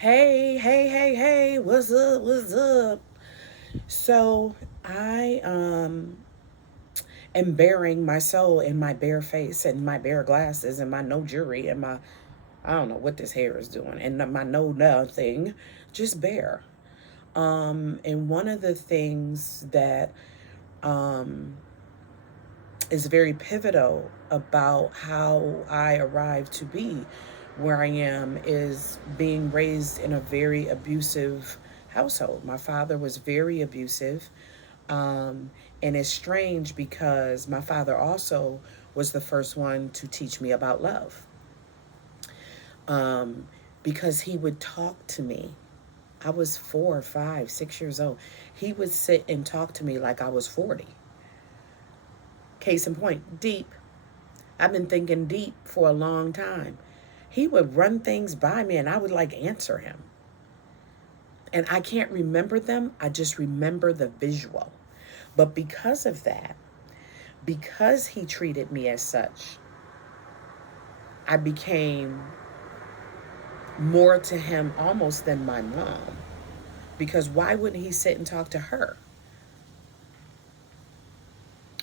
Hey, what's up? What's up? So I am bearing my soul in my bare face and my bare glasses and my no jewelry and my I don't know what this hair is doing and my no nothing, just bare. And one of the things that um is very pivotal about how I arrived to be where I am is being raised in a very abusive household. My father was very abusive. Um, and it's strange because my father also was the first one to teach me about love. Um, because he would talk to me. I was 4, 5, 6 years old. He would sit and talk to me like I was 40. Case in point, deep. I've been thinking deep for a long time. He would run things by me and I would like answer him. And I can't remember them, I just remember the visual. But because of that, because he treated me as such, I became more to him almost than my mom. Because why wouldn't he sit and talk to her?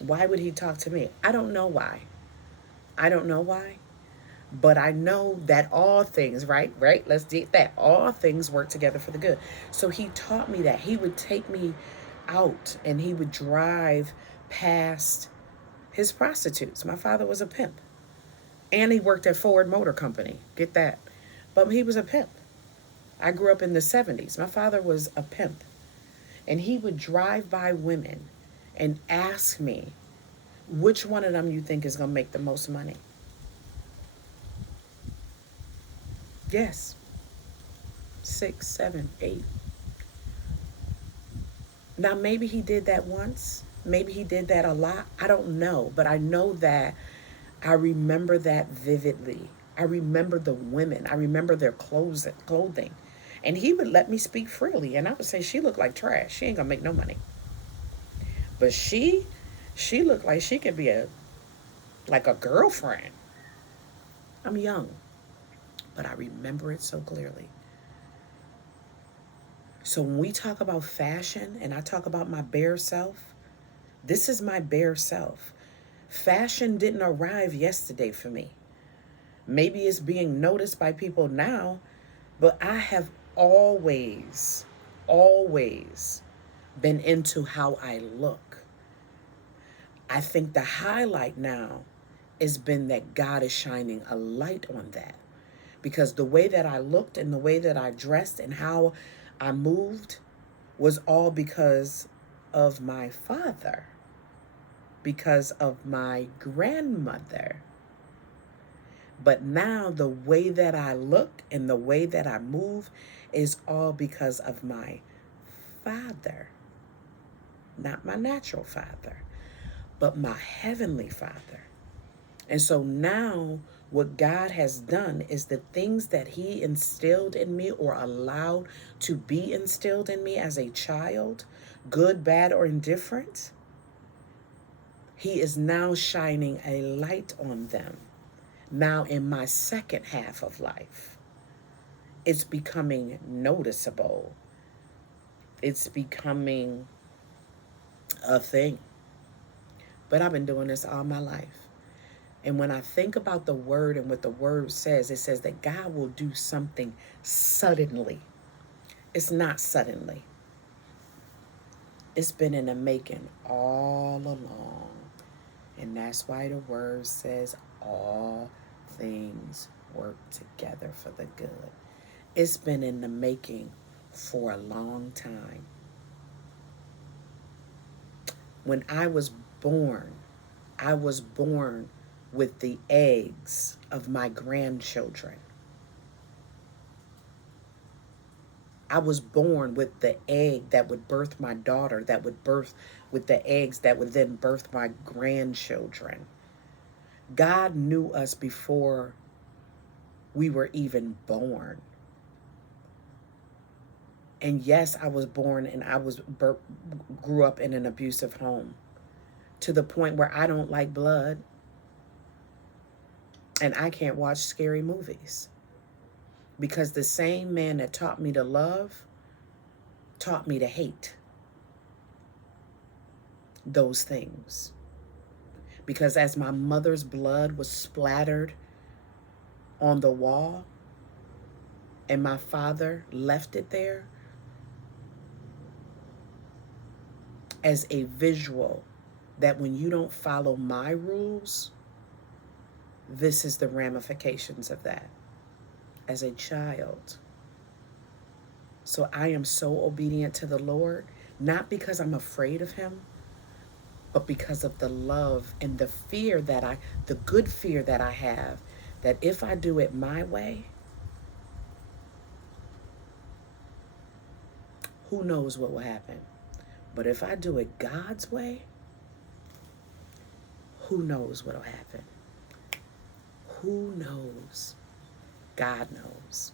Why would he talk to me? I don't know why. I don't know why. But I know that all things, right? Let's get that. All things work together for the good. So he taught me that. He would take me out and he would drive past his prostitutes. My father was a pimp. And he worked at Ford Motor Company. Get that. But he was a pimp. I grew up in the 70s. My father was a pimp. And he would drive by women and ask me, which one of them you think is going to make the most money? Yes, 6, 7, 8. Now, maybe he did that once. Maybe he did that a lot. I don't know. But I know that I remember that vividly. I remember the women. I remember their clothing. And he would let me speak freely. And I would say, she looked like trash. She ain't going to make no money. But she looked like she could be like a girlfriend. I'm young, but I remember it so clearly. So when we talk about fashion and I talk about my bare self, this is my bare self. Fashion didn't arrive yesterday for me. Maybe it's being noticed by people now, but I have always been into how I look. I think the highlight now has been that God is shining a light on that. Because the way that I looked and the way that I dressed and how I moved was all because of my father, because of my grandmother. But now the way that I look and the way that I move is all because of my father. Not my natural father, but my heavenly father. And so now what God has done is the things that he instilled in me or allowed to be instilled in me as a child, good, bad, or indifferent, he is now shining a light on them. Now in my second half of life, it's becoming noticeable. It's becoming a thing. But I've been doing this all my life. And when I think about the word and what the word says, it says that God will do something suddenly. It's not suddenly, it's been in the making all along. And that's why the word says all things work together for the good. It's been in the making for a long time. When born, I was born with the eggs of my grandchildren. I was born with the egg that would birth my daughter, that would birth with the eggs that would then birth my grandchildren. God knew us before we were even born. And yes, I was born and grew up in an abusive home to the point where I don't like blood and I can't watch scary movies. Because the same man that taught me to love taught me to hate those things. Because as my mother's blood was splattered on the wall and my father left it there as a visual that when you don't follow my rules, this is the ramifications of that as a child. So I am so obedient to the Lord, not because I'm afraid of him, but because of the love and the fear the good fear that I have, that if I do it my way, who knows what will happen. But if I do it God's way, who knows what will happen? Who knows? God knows.